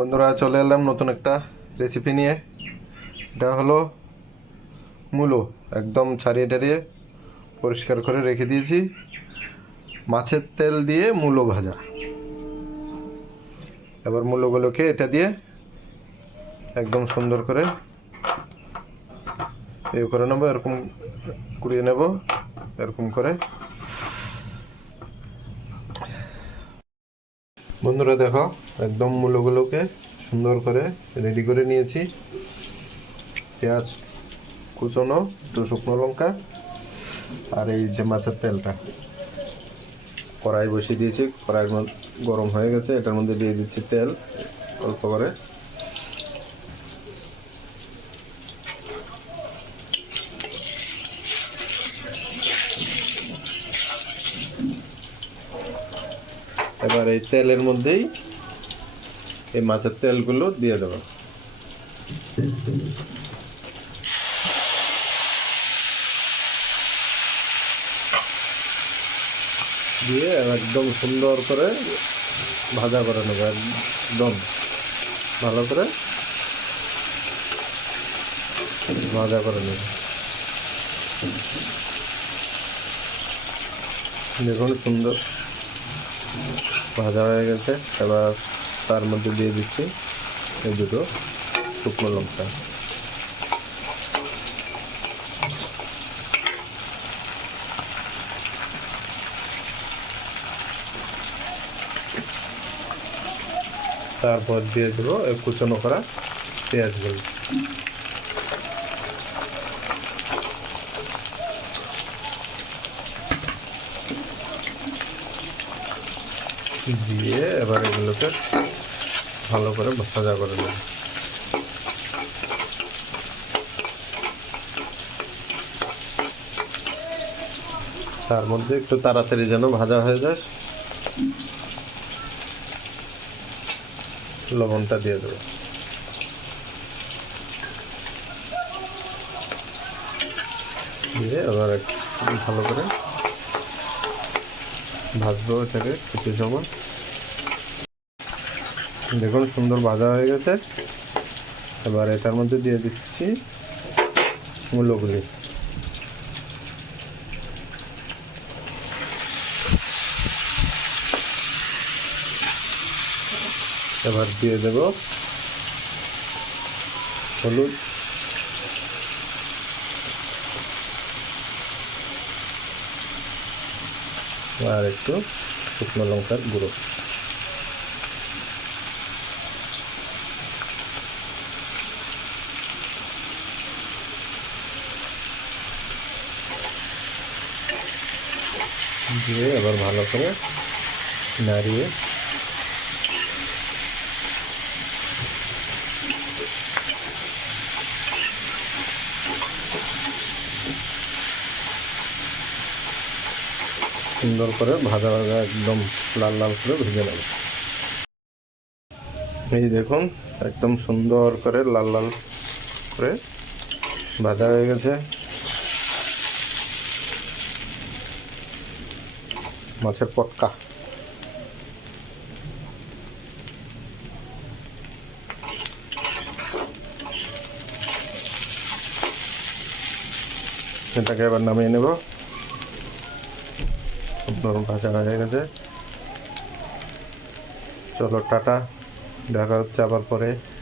বন্ধুরা, চলে এলাম নতুন একটা রেসিপি নিয়ে। এটা হলো মূলো। একদম ছাড়িয়ে টাড়িয়ে পরিষ্কার করে রেখে দিয়েছি। মাছের তেল দিয়ে মূলো ভাজা। এবার মূলোগুলোকে এটা দিয়ে একদম সুন্দর করে এ করে নেব, এরকম কুড়িয়ে নেব, এরকম করে। বন্ধুরা দেখো, একদম মূলগুলোকে সুন্দর করে রেডি করে নিয়েছি। পেঁয়াজ কুচনো, একটু শুকনো লঙ্কা, আর এই যে মাছের তেলটা। কড়াই বসিয়ে দিয়েছি, কড়াই গরম হয়ে গেছে, এটার মধ্যে দিয়ে দিচ্ছি তেল, অল্প করে। এবার এই তেলের মধ্যেই এই মাছের তেলগুলো দিয়ে দেবো। দিয়ে একদম সুন্দর করে ভাজা করে নেব, একদম। ভালো করে ভাজা করে নেব। দেখুন সুন্দর। ভাজা হয়ে গেছে। এবার তার মধ্যে দিয়ে দিচ্ছি এই দুটো শুকনো লঙ্কা। তারপর দিয়ে দেবো কুচনো করা পেঁয়াজগুলো দিয়ে এবার এগুলোকে ভালো করে ভাজা করে নেব। তার মধ্যে একটু তাড়াতাড়ি যেন ভাজা হয়ে যায়। লবণটা দিয়ে দেবো। দিয়ে এবার একটু ভালো করে ভাজবো এটাকে কিছু সময়। দেখুন, সুন্দর ভাজা হয়ে গেছে। এবার এটার মধ্যে দিয়ে দিচ্ছি মূলগুলি এবার দিয়ে দেব হলুদ আর একটু শুকনো লঙ্কার গুঁড়ো। দিয়ে আবার ভালো করে নাড়িয়ে সুন্দর করে ভাজা ভাজা একদম লাল লাল করে ভেজে নেব। এই দেখুন, একদম সুন্দর করে লাল লাল করে ভাজা হয়ে গেছে। মাছের পটকা। এটাকে এবার নামিয়ে নেব। ভাজা হয়ে গেছে। চলো টাটা। দেখা হচ্ছে আবার পরে।